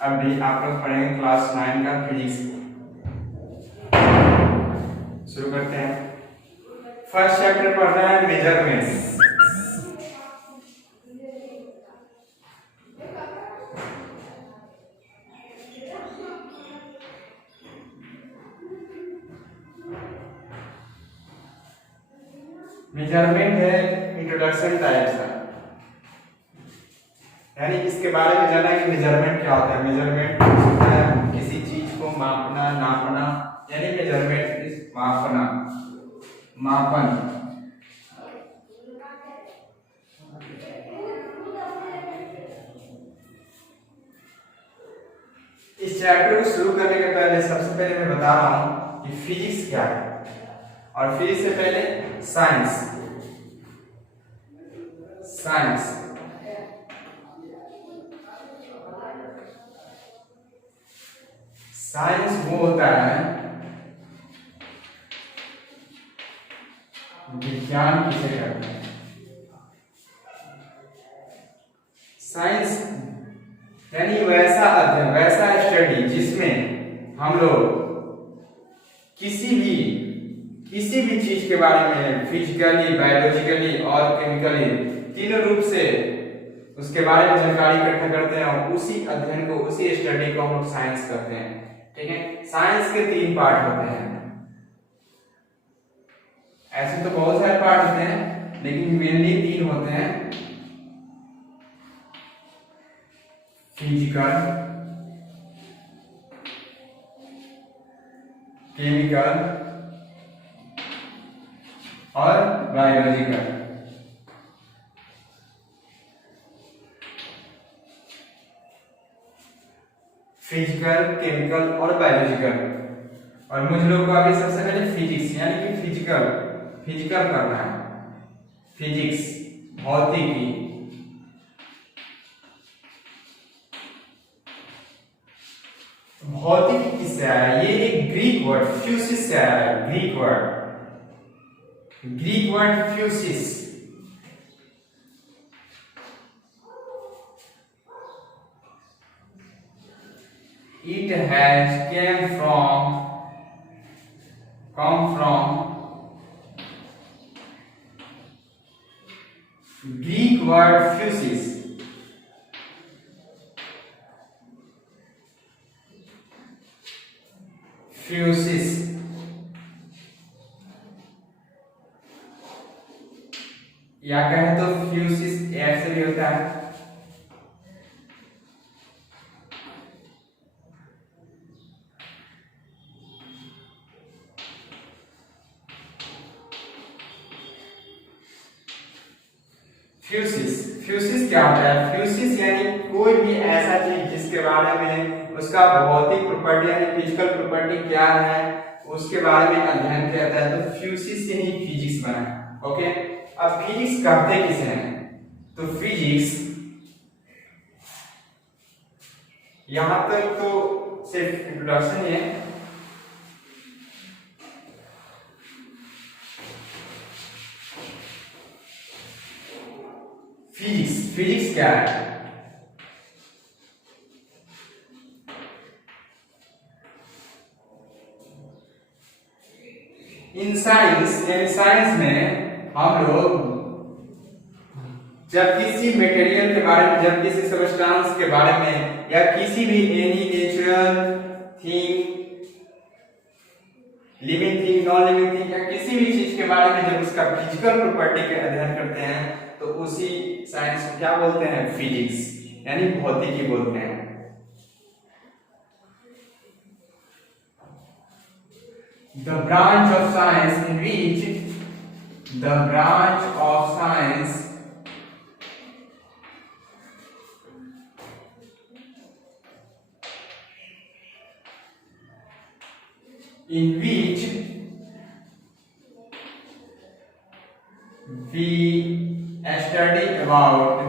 अभी आप लोग पढ़ेंगे क्लास 9 का फिजिक्स। शुरू करते हैं। फर्स्ट चैप्टर पढ़ रहे हैं मेजरमेंट। मेजरमेंट है इंट्रोडक्शन टाइप का, यानी इसके बारे में जानना कि मेजरमेंट क्या होता है। मेजरमेंट होता है किसी चीज को मापना, नापना, यानी मेजरमेंट इज मापना, मापन। इस चैप्टर को शुरू करने के पहले सबसे पहले मैं बता रहा हूं कि फिजिक्स क्या है, और फिजिक्स से पहले साइंस। साइंस साइंस वो होता है विज्ञान किसे कहते हैं। साइंस यानी वैसा अध्ययन, वैसा स्टडी जिसमें हम लोग किसी भी चीज के बारे में फिजिकली, बायोलॉजिकली और केमिकली तीनों रूप से उसके बारे में जानकारी इकट्ठा करते हैं, और उसी अध्ययन को, उसी स्टडी को हम लोग साइंस कहते हैं। ठीक है। साइंस के 3 पार्ट होते हैं। ऐसे तो बहुत सारे पार्ट होते हैं, लेकिन मेनली 3 होते हैं। फिजिकल, केमिकल और बायोलॉजिकल। फिजिकल, केमिकल और बायोलॉजिकल। और मुझे लोग को अभी सबसे पहले फिजिक्स यानी कि फिजिकल करना है। फिजिक्स भौतिकी। भौतिकी किससे आया? ये एक ग्रीक वर्ड फ्यूसिस से आया है। Greek word physis. It has come from Greek word fusis. Fusis या कहें तो फ्यूसिस ऐसे भी होता है। फ्यूसिस क्या होता है? फ्यूसिस यानी कोई भी ऐसा चीज जिसके बारे में उसका भौतिक प्रॉपर्टी यानी फिजिकल प्रॉपर्टी क्या है, उसके बारे में अध्ययन किया जाता है। तो फ्यूसिस से ही फिजिक्स बना है। ओके। अब फिजिक्स कहते किसे हैं? तो फिजिक्स यहां तक तो सिर्फ इंट्रोडक्शन ही है। फिजिक्स क्या है? इन साइंस यानी साइंस में हम लोग जब किसी मटेरियल के बारे में, जब किसी सब्सटेंस के बारे में, या किसी भी any natural thing, living thing, non living thing, या किसी भी चीज के बारे में जब उसका फिजिकल प्रॉपर्टी का अध्ययन करते हैं, तो उसी साइंस को क्या बोलते हैं? फिजिक्स यानी भौतिकी बोलते हैं। The branch of science in which the we study about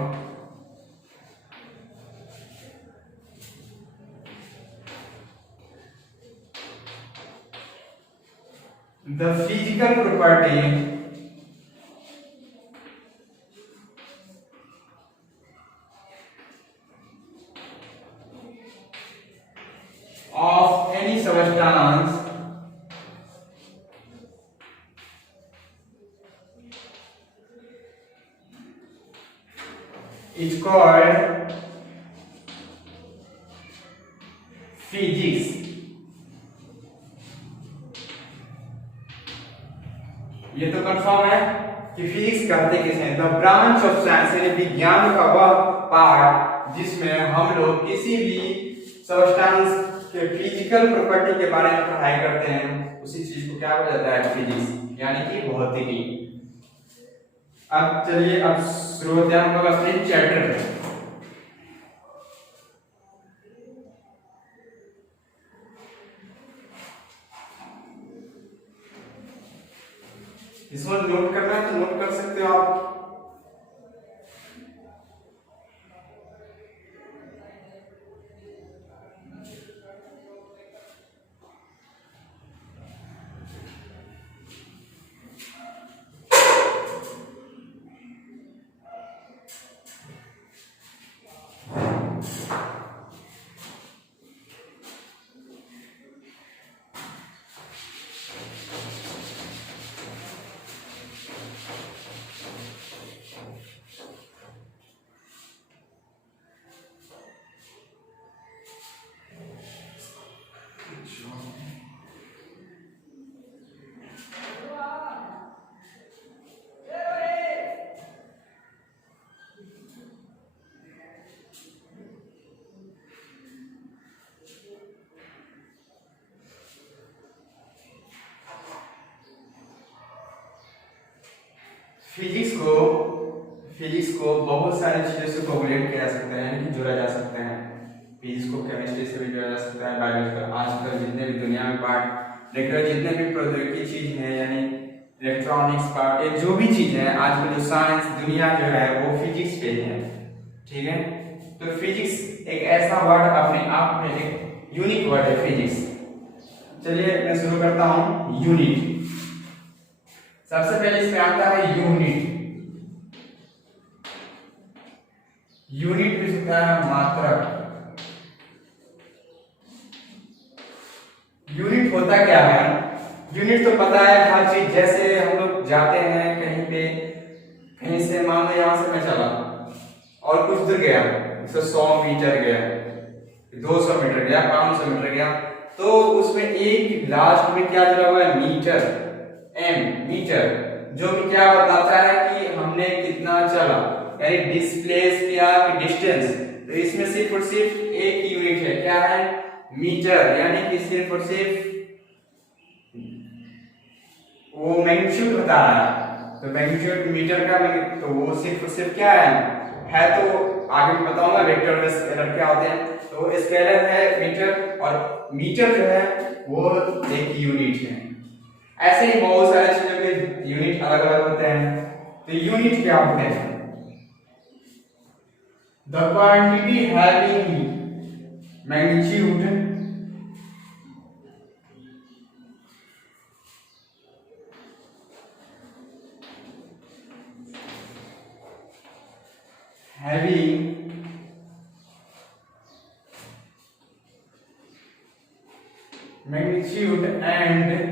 the physical property of any substance is called physics. ये तो कंफर्म है कि फिजिक्स कहते किसे हैं? द ब्रांच ऑफ साइंस, यानी विज्ञान का वह पार्ट जिसमें हम लोग किसी भी सब्सटेंस के फिजिकल प्रॉपर्टी के बारे में पढ़ाई करते हैं, उसी चीज को क्या बोला जाता है? फिजिक्स, यानी कि भौतिकी। अब चलिए अब शुरू होते हैं हम लोग अपने चैप्टर पे। इसमें नोट करना है तो नोट कर सकते हो आप। फिजिक्स को बहुत सारी चीजों से कोरिलेट किया जा सकता है, यानी कि जोड़ा जा सकता है। फिजिक्स को केमिस्ट्री से भी जोड़ा जा सकता है, बायोलॉजिकल, आजकल जितने भी दुनिया में पार्ट लेकर जितने भी प्रौद्योगिकी चीज है, यानी इलेक्ट्रॉनिक्स पार्ट, ये जो भी चीज है आजकल जो साइंस दुनिया जो है वो फिजिक्स पे है। ठीक है, तो फिजिक्स एक ऐसा वर्ड अपने आप में एक यूनिक वर्ड है फिजिक्स। चलिए मैं शुरू करता हूं। यूनिट, सबसे पहले इसमें आता है यूनिट। यूनिट भी होता है मात्रक। यूनिट होता क्या है? यूनिट तो पता है हर चीज, जैसे हम लोग जाते हैं कहीं पे, कहीं से मान लो यहां से मैं चला और कुछ दूर गया, 100 मीटर गया, 200 मीटर गया, 500 मीटर गया, तो उसमें एक लास्ट में क्या जुड़ा हुआ है? मीटर, एम, मीटर, जो कि क्या बताता है कि हमने कितना चला, यानी डिस्प्लेस किया कि डिस्टेंस। तो इसमें सिर्फ और सिर्फ एक यूनिट है, क्या है? मीटर, यानी कि सिर्फ और सिर्फ वो मैग्नीट्यूड बता रहा है। तो मैग्नीट्यूड मीटर का, तो वो सिर्फ और सिर्फ क्या है तो आगे मैं बताऊंगा वेक्टर में स्केलर क्या होते हैं। तो स्केलर है मीटर, और मीटर जो है वो एक यूनिट है। ऐसे ही बहुत सारे चीजों के यूनिट अलग अलग होते हैं। तो यूनिट क्या होते हैं? The quantity having magnitude and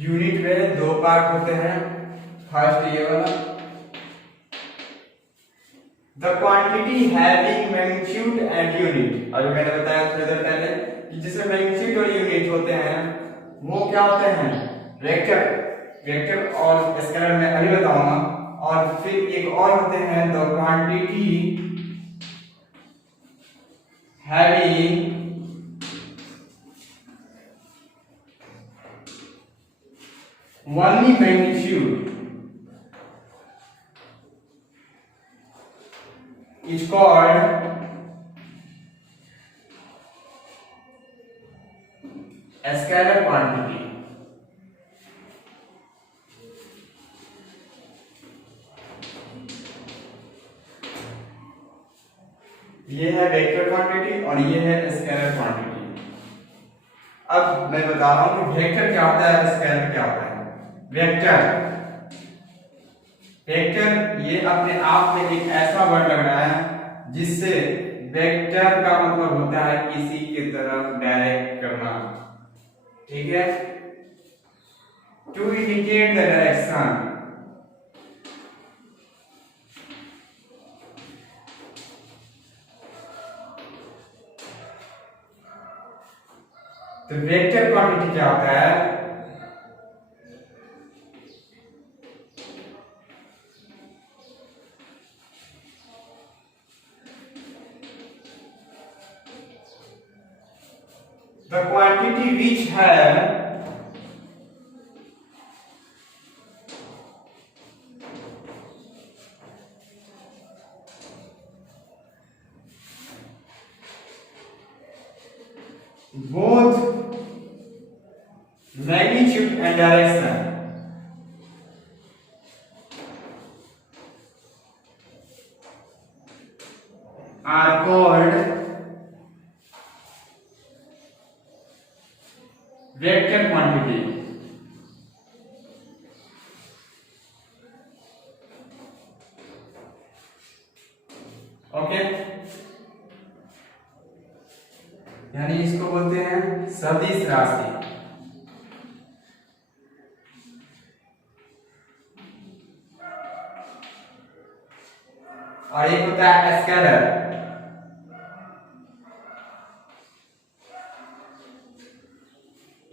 unit में दो पार्ट होते हैं। फर्स्ट ये वाला, the quantity having magnitude and unit. अभी मैंने बताया थोड़ी देर पहले कि जिसमें मैग्नीट्यूड और यूनिट होते हैं वो क्या होते हैं? वेक्टर और स्केलर में अभी बताऊंगा। और फिर एक और होते हैं the quantity having only magnitude is called scalar quantity. ये है वेक्टर क्वांटिटी और ये है स्केलर क्वांटिटी। अब मैं बता रहा हूं कि वेक्टर क्या होता है, स्केलर क्या होता है। वेक्टर वेक्टर ये अपने आप में एक ऐसा वर्ड लग रहा है जिससे वेक्टर का मतलब होता है किसी की तरफ डायरेक्ट करना, ठीक है, टू इंडिकेट द डायरेक्शन। तो वेक्टर क्वांटिटी क्या होता है, the quantity which have both magnitude and direction are called vector quantity। Okay, यानी इसको बोलते हैं सदिश राशि। और एक होता है स्केलर।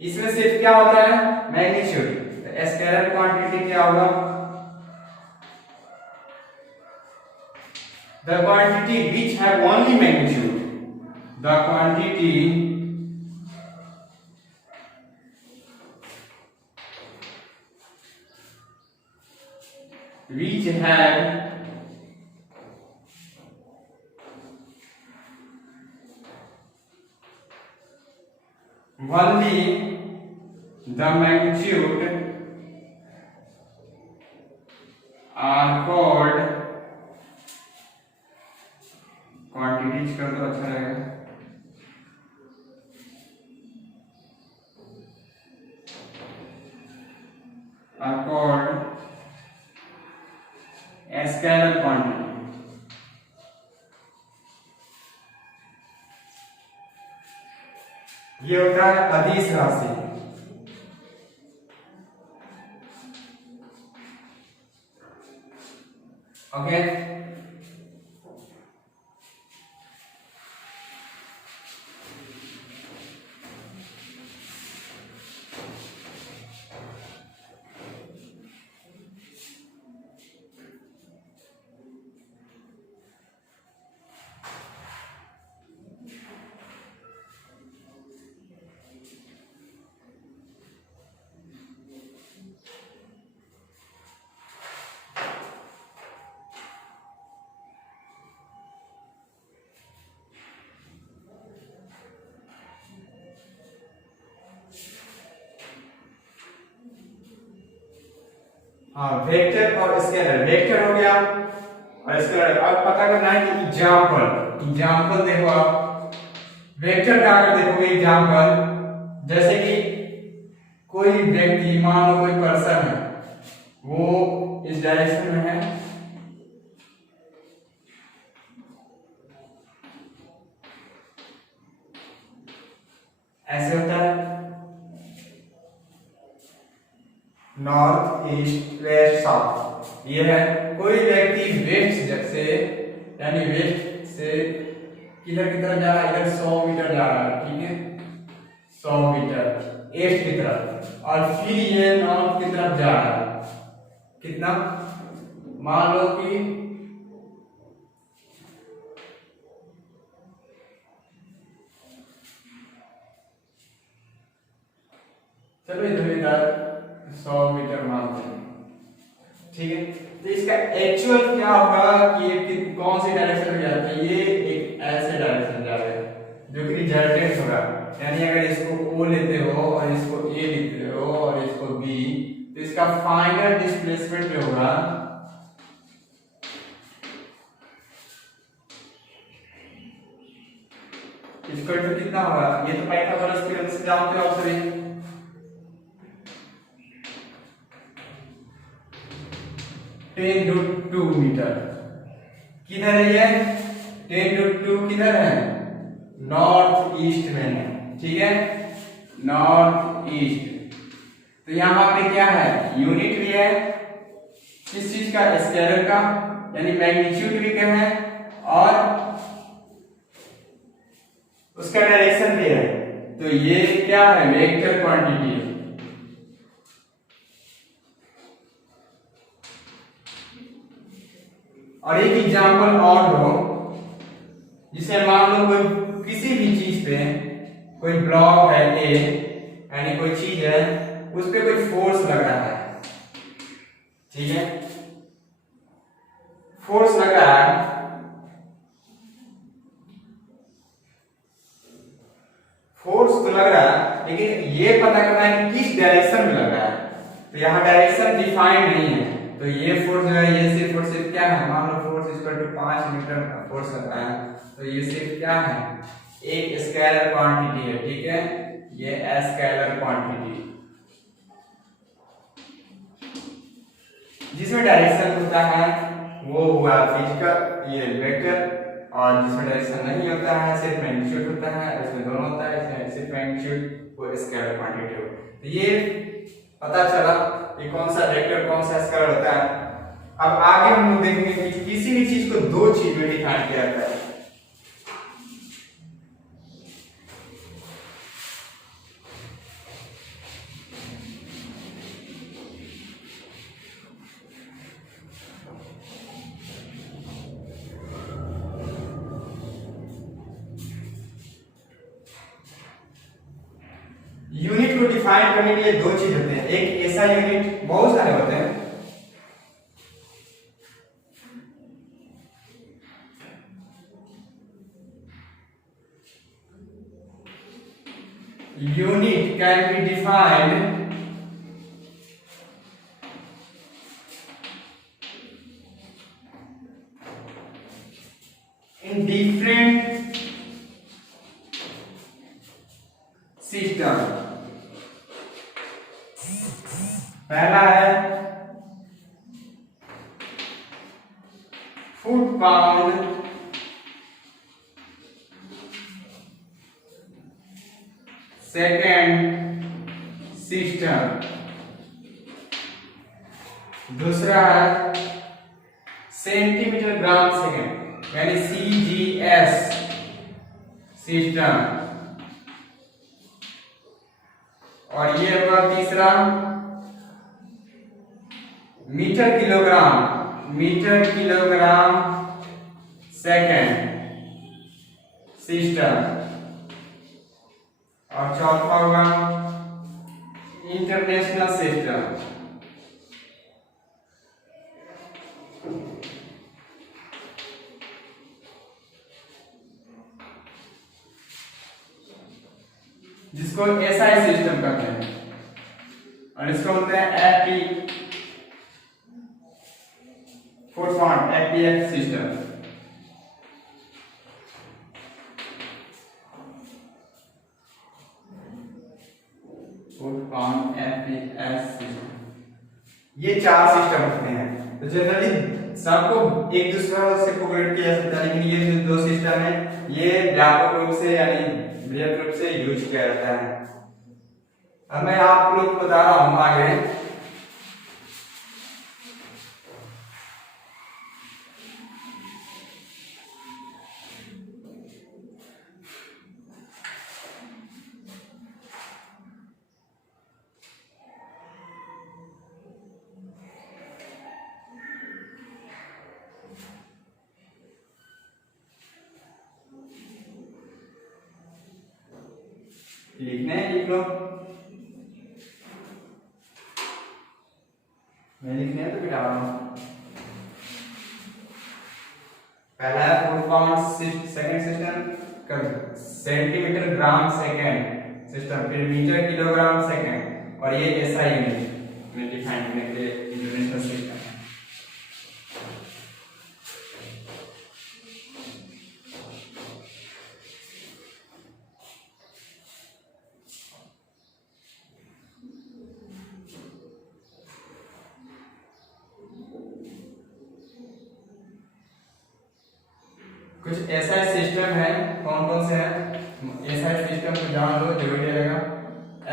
इसमें सिर्फ क्या होता है, मैग्नीट्यूड। तो स्केलर क्वांटिटी क्या होगा, the quantity which have only magnitude, the quantity which have only the magnitude are called quantities कर दो, अच्छा रहेगा। are called scalar quantity। ये होता है अदिश राशि। ओके, हाँ, वेक्टर और स्केलर। वेक्टर हो गया और स्केलर। अब पता करना है कि एग्जाम्पल देखो आप वेक्टर का, अगर देखोगे एग्जाम्पल, जैसे कि कोई व्यक्ति, मान लो कोई पर्सन है, वो इस डायरेक्शन में है, ऐसे होता है, नॉर्थ ईस्ट वेस्ट साउथ। ये है कोई व्यक्ति वेस्ट से, यानी वेस्ट से किधर की तरफ जा रहा है, इधर 100 मीटर जा रहा है, ठीक है, 100 मीटर ईस्ट की तरफ, और फिर ये नॉर्थ की तरफ जा रहा है, कितना, मान लो कि चलो इधर 100 मीटर मानते हैं, ठीक है। तो इसका एक्चुअल क्या होगा कि ये कौन सी डायरेक्शन में जाता है, ये एक ऐसे डायरेक्शन जा रहा है जो कि रिजल्टेंट होगा, पर, यानी अगर इसको O लेते हो और इसको A लेते हो और इसको B, तो इसका फाइनल डिस्प्लेसमेंट जो होगा इसका तो कितना होगा, ये तो पाइथागोरस थ्योरम से जानते हो आप सभी, 10√2 मीटर। किधर है ये 10√2 किधर है, नॉर्थ ईस्ट में है, ठीक है, नॉर्थ ईस्ट। तो यहाँ पे क्या है, यूनिट भी है किस चीज का, स्केलर का, यानी मैग्नीट्यूड भी क्या है और उसका डायरेक्शन भी है। तो ये क्या है, वेक्टर क्वांटिटी है। और एक एग्जांपल और लो, जिसे मान लो कोई किसी भी चीज पे कोई ब्लॉक है ए, यानी कोई चीज है उस पे कोई फोर्स लग रहा है, ठीक है, फोर्स लग रहा है, फोर्स तो लग रहा है, लेकिन ये पता करना है कि किस डायरेक्शन में लग रहा है। तो यहाँ डायरेक्शन डिफाइंड नहीं है, तो ये फोर्स जो है ये सिर्फ क्या है, मान लो force equal to 5 newton force लग रहा है, तो ये सिर्फ क्या है, एक स्केलर क्वांटिटी है, ठीक है, ये स्केलर क्वांटिटी, जिसमें डायरेक्शन होता है वो हुआ फिजिकल, ये वेक्टर, और जिसमें डायरेक्शन नहीं होता है सिर्फ मैग्नीट्यूड होता है, इसमें दोनों होता है, इसमें सिर्फ मैग्नीट्यूड वो स्केलर क्वांटिटी हो। तो ये पता चला कि कौन सा वेक्टर कौन सा स्केलर होता है। अब आगे हम लोग देखेंगे कि किसी भी चीज को दो चीज में डिफाइन किया जाता है। यूनिट को डिफाइन करने के लिए दो चीज होते हैं, एक ऐसा यूनिट, बहुत सारे होते हैं, unit can be defined in different system। पहला है फुट पाउंड, सेकेंड सिस्टम, दूसरा है सेंटीमीटर ग्राम सेकेंड, यानी CGS सिस्टम, और ये हुआ तीसरा मीटर किलोग्राम सेकेंड सिस्टम, और चौथा होगा इंटरनेशनल सिस्टम। जिसको SI सिस्टम कहते हैं, और इसको बोलते हैं FPF सिस्टम। FPS सिस्टम, ये चार सिस्टम होते हैं। तो जनरली सबको एक दूसरे से कोरिलेट किया जा सकता है, लेकिन ये जो दो सिस्टम है ये व्यापक रूप से यानी बृहद रूप से यूज किया जाता है। अब मैं आप लोग को बता रहा हूं आगे, लिख लो, मैं लिखने तो बिठा रहा हूं। पहला है foot pound second system, centimetre gram second system, फिर मीटर किलोग्राम सेकेंड, और ये एसआई यूनिट में डिफाइन करने के लिए इंटरनेशनल सिस्टम है। कुछ ऐसा सिस्टम है, कौन कौन से हैं, ऐसा सिस्टम को जान लो, जो रहेगा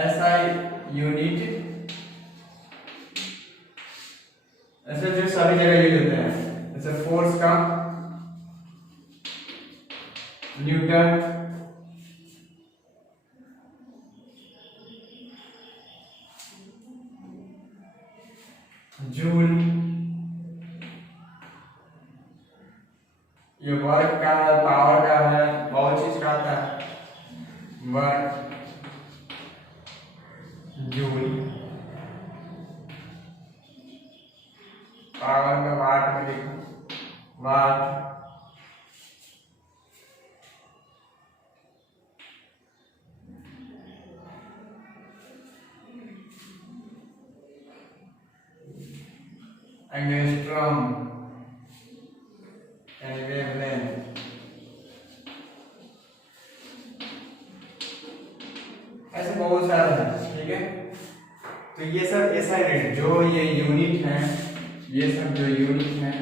एसआई यूनिट, ऐसे जो सभी जगह यूज होते हैं, जैसे फोर्स का न्यूटन, जूल, ये वर्क का है, पावर का है, बहुत चीज का आता है, वर्क, जूल, पावर का वाट में लिखो, वाट, एंगस्ट्रॉम, वेवलेंथ, ऐसे बहुत सारे हैं, ठीक है। तो ये सब ऐसा यूनिट, जो ये यूनिट है, ये सब जो यूनिट है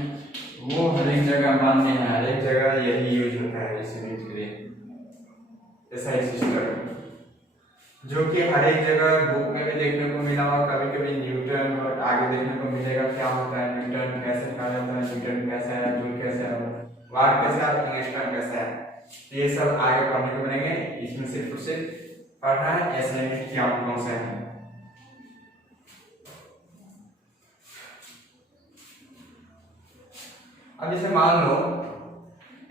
वो हर एक जगह मान्य है, हर एक जगह यही यूज होता है इस यूनिट के लिए, ऐसा एक सिस्टम जो कि हर एक जगह बुक में भी देखने को मिला और कभी कभी न्यूटन और आगे देखने को मिलेगा क्या होता है, न्यूटन कैसे कहा जाता है, न्यूटन कैसा है, जूल कैसा है, वाट कैसा है, एंगस्ट्रॉम कैसा है, ये सब आगे पढ़ने को मिलेंगे। इसमें सिर्फ उसे पढ़ना है ऐसा यूनिट क्या कौन सा है। अब जैसे मान लो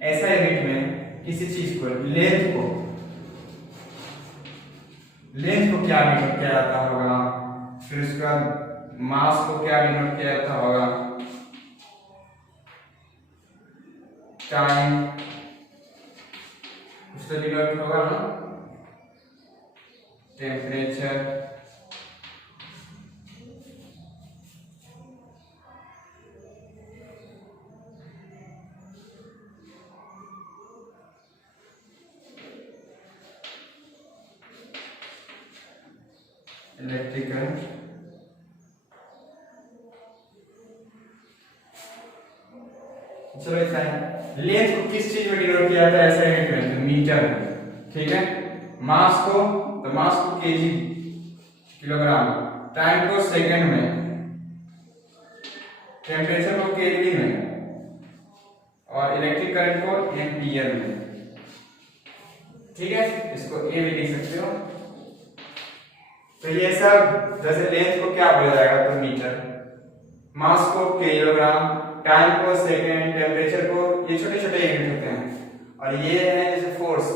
ऐसा यूनिट में किसी चीज को लेंथ को क्या डिनोट किया जाता होगा, फिर उसका मास को क्या डिनोट किया जाता होगा, टाइम उससे डिनोट होगा ना, टेम्परेचर, इलेक्ट्रिक करंट, चलो ऐसा है। लेंथ को किस चीज में डिनोट किया जाता है ऐसा यूनिट में, तो मीटर, ठीक है। मास को, तो मास को केजी किलोग्राम, टाइम को सेकंड में, टेम्परेचर को केल्विन में, और इलेक्ट्रिक करंट को एम्पियर में, ठीक है। इसको ए भी लिख सकते हो। तो ये सब जैसे लेंथ को क्या बोला जाएगा, तो मीटर, मास को किलोग्राम, टाइम को सेकंड, टेम्परेचर को, ये छोटे छोटे यूनिट होते हैं। और ये है जैसे फोर्स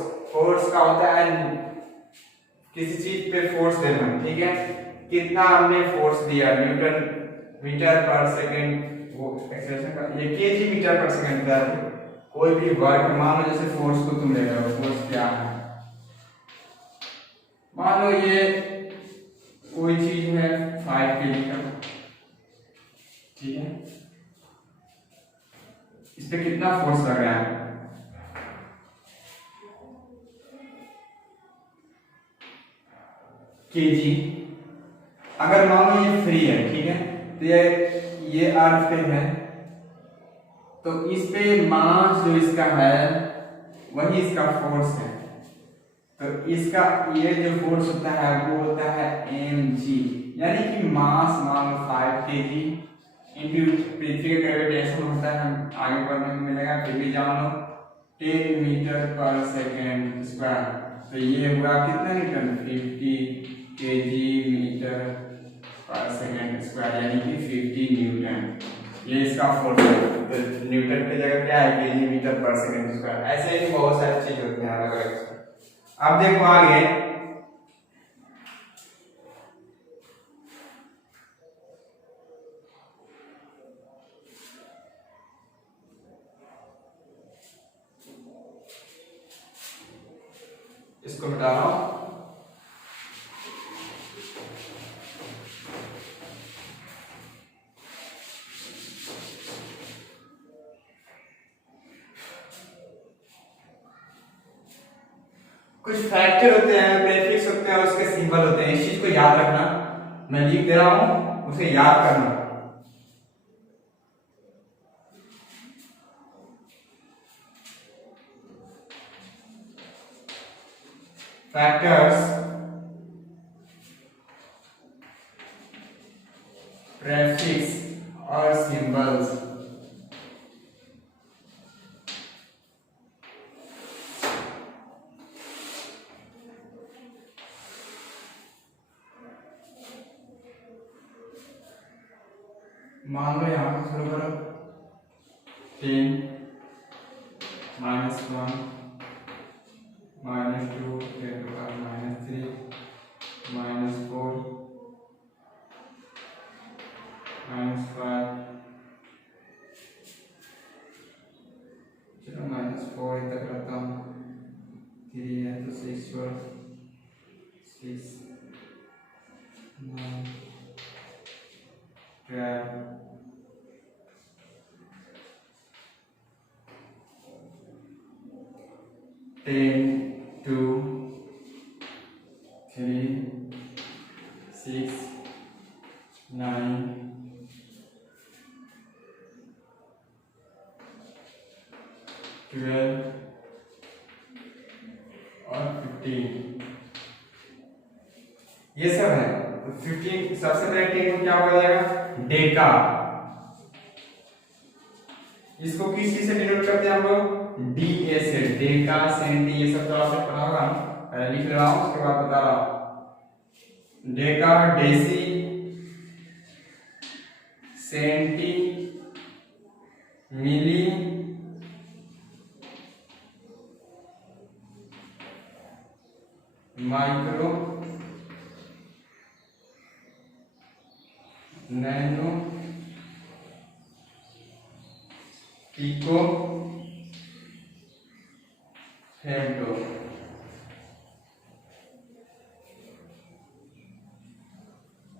का होता है किसी चीज पे फोर्स देना, ठीक है। कितना हमने फोर्स दिया, न्यूटन मीटर पर सेकंड, वो एक्सेलरेशन का, ये केजी मीटर पर सेकंड का। कोई भी वर्क, मान लो जैसे फोर्स को तुम ले रहे हो, फोर्स क्या है, मान लो ये कोई चीज है 5 kg का, ठीक है। इस पे कितना फोर्स लग रहा है, केजी। अगर मान लो ये फ्री है, ठीक है, तो ये अर्थ पे है, तो इस पे मास जो इसका है वही इसका फोर्स है। तो इसका ये जो फोर्स होता है वो होता है mg, यानी कि मास मान लो 5 kg इंटू पृथ्वी का ग्रेविटेशन होता है, आगे पढ़ने में मिलेगा, फिर भी जान लो 10 मीटर पर सेकेंड स्क्वायर। तो ये हुआ कितना न्यूटन, 50 kg मीटर पर सेकेंड स्क्वायर, यानी कि 50 न्यूटन, ये इसका फोर्स है। तो न्यूटन की जगह क्या है, केजी मीटर पर सेकेंड स्क्वायर। ऐसे ही बहुत सारी चीज होती हैं अलग अलग। अब देखो आगे, इसको मिटा रहा हूं। कुछ फैक्टर होते हैं, प्रीफिक्स होते हैं, उसके सिंबल होते हैं, इस चीज को याद रखना। मैं लिख दे रहा हूं, उसे याद करना। फैक्टर्स, प्रीफिक्स और सिंबल्स। मान लो यहां से शुरू करो। 10 -1 -2 10 to the power -3 -4 -5। चलो -4 तक रखता हूँ। 3 है तो 6 4 6 9 12 10 2 3 6 9 12 और 15। ये सब है। तो 15 सबसे पहले 10 को क्या बोला जाएगा? डेका। इसको किस चीज से डिनोट करते हैं हम लोग? डीए से। डेका, सेंटी, ये सब तो आपने पढ़ा होगा। पहले लिख रहा हूं, उसके बाद बता रहा हूं। डेका, डेसी, सेंटी, मिली, माइक्रो, नैनो, पिको, फेम्टो।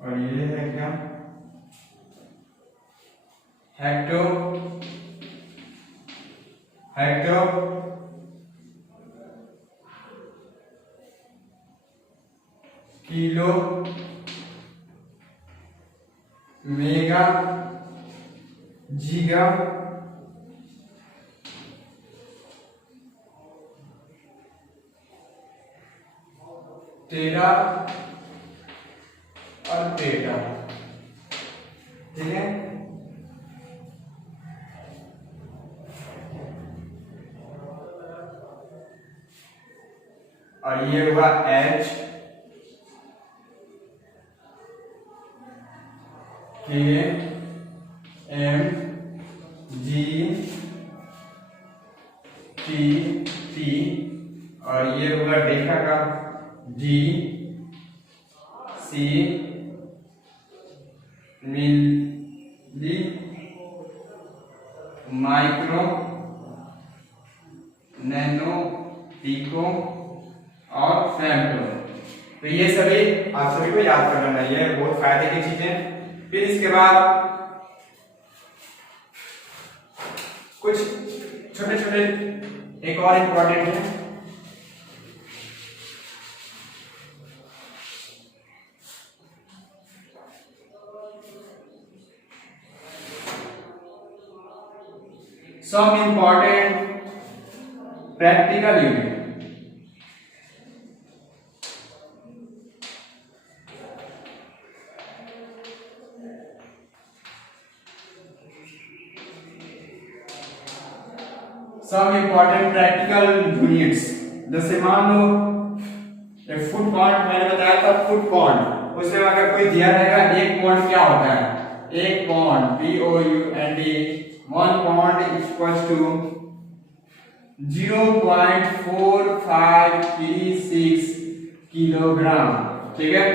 और ये है क्या? हेक्टो, हेक्टो, किलो, मेगा, जीगा, टेरा और पेटा। ठीक है। और ये हुआ H, K, M, G, T, T। और ये हुआ डेका का D, C, मिली, माइक्रो, नैनो, पिको और फेम्टो। तो ये सभी आप सभी को याद कर लेना, ये बहुत फायदे की चीजें। फिर इसके बाद कुछ छोटे छोटे एक और इंपॉर्टेंट है। some important practical unit। some important practical units, जैसे मान लो एक फुट पॉन्ड, मैंने बताया था फुट पॉन्ड, उसमें अगर कोई दिया रहेगा एक पॉन्ड क्या होता है? एक pond POUND, 1 pound equals to 0.4536 kilogram. ठीक है।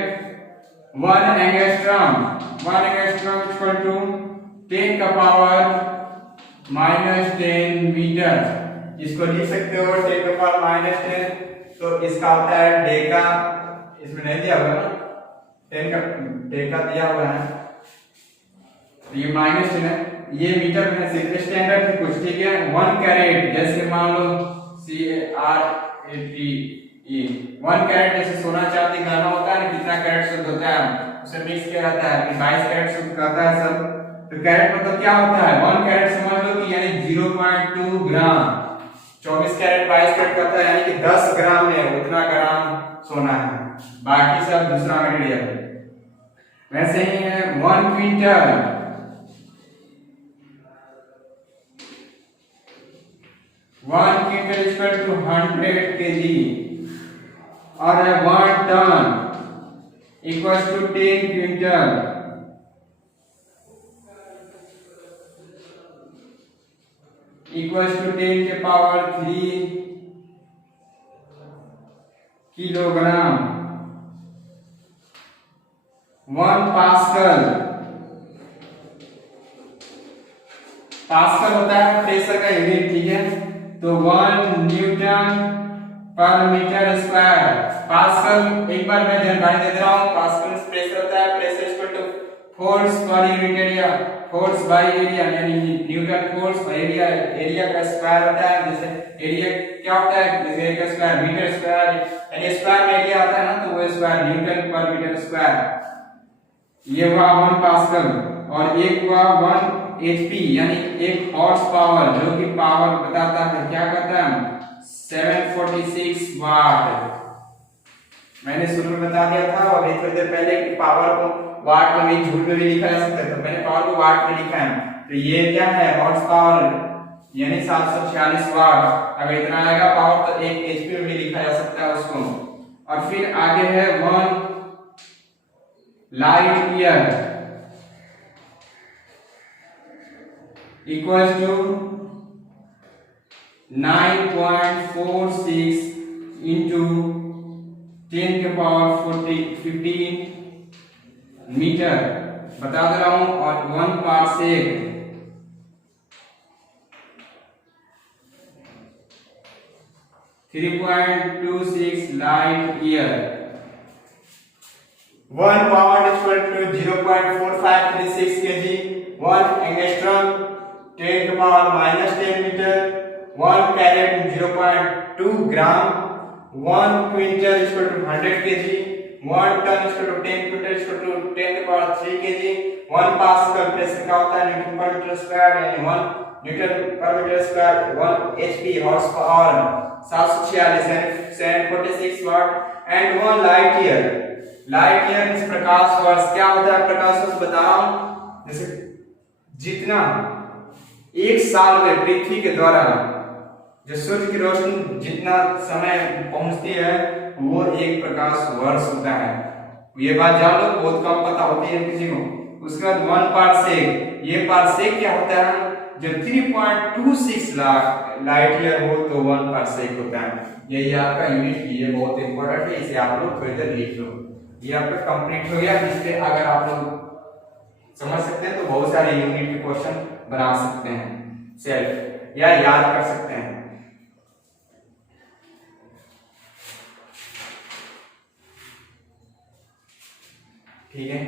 1 एंगस्ट्रॉम इक्वल टू 10 का पावर -10 मीटर। इसको लिख सकते हो 10 का पावर -10। तो इसका होता है डेका, इसमें नहीं दिया हुआ ना, 10 का डेका दिया हुआ है, तो ये माइनस है, ये मीटर में है, स्टैंडर्ड है कुछ, ठीक है। 1 कैरेट जैसे मान लो CARATE 1 कैरेट, जैसे सोना चांदी गहना होता है ना, कितना कैरेट शुद्ध होता है, उसे मिक्स किया जाता है, 22 कैरेट शुद्ध करता है सब। तो कैरेट मतलब क्या होता है, 1 कैरेट समझ लो कि यानी 0.2 ग्राम, 24 कैरेट 22 कैरेट करता है यानी कि 10 ग्राम में उतना ग्राम सोना है, बाकी सब दूसरा मटेरियल। वैसे ही है 1 quintal, 1 quintal equal to 100 kg, और 1 ton equal to 10 quintal, equal to 10 के पावर 3 किलोग्राम। 1 पास्कल, पास्कल होता है प्रेशर का यूनिट, ठीक है। तो 1 newton per metre square. Pascal एक बार मैं जानकारी दे रहा हूं, पास्कल प्रेशर होता है, pressure equal to force per unit area, force by area, यानी न्यूटन फोर्स और एरिया, एरिया का स्क्वायर होता है। जैसे एरिया क्या होता है, जैसे एक स्क्वायर मीटर स्क्वायर, यानी स्क्वायर में एरिया आता है ना, तो वो square newton per metre square. ये हुआ 1 पास्कल, और एक हुआ 1 HP, यानी 1 हॉर्स पावर, जो कि पावर बताता है, क्या कहता है, 746 वाट। मैंने शुरू में बता दिया था और अभी थोड़ी देर पहले कि पावर को वाट में भी, जूल में भी लिखा जा सकता है, तो मैंने पावर को वाट में लिखा है। तो ये क्या है, हॉर्स पावर, यानी 746 वाट। अगर इतना आएगा पावर तो 1 HP में भी लिखा जा सकता है उसको। और फिर आगे है 1 light year equals to 9.46 into 10 के पावर 15 मीटर बता दे रहा हूं, और 1 parsec 3.26 light year. 1 power equal to 0.4536 kg, 1 angstrom 10 के power -10 metre, 1 carat 0.2 gram, 1 quintal equal to 100 kg, 1 ton equal to 10 quintal equal to 10 के पावर 3 kg, 1 पास्कल प्रेशर का होता है न्यूटन पर मीटर स्क्वायर, यानी 1 newton per metre square, 1 HP horse power 746 746 watt, and 1 light year. Light year इस प्रकाश वर्ष, क्या होता है प्रकाश वर्ष बता रहा हूं, जैसे जितना एक साल में पृथ्वी के द्वारा जो सूर्य की रोशनी जितना समय पहुंचती है वो एक प्रकाश वर्ष होता है। ये बात जान लो, बहुत कम पता होती है किसी को। उसके बाद 1 पारसेक, ये पारसेक क्या होता है, जब 3.26 लाख लाइट ईयर हो तो 1 पारसेक होता है। यही आपका यूनिट, ये बहुत इंपॉर्टेंट है, इसे आप लोग थोड़ी देर लिख लो। ये आपका कंप्लीट हो गया। इससे अगर आप लोग समझ सकते हैं तो बहुत सारे यूनिट के क्वेश्चन बना सकते हैं सेल्फ, या याद कर सकते हैं। ठीक है।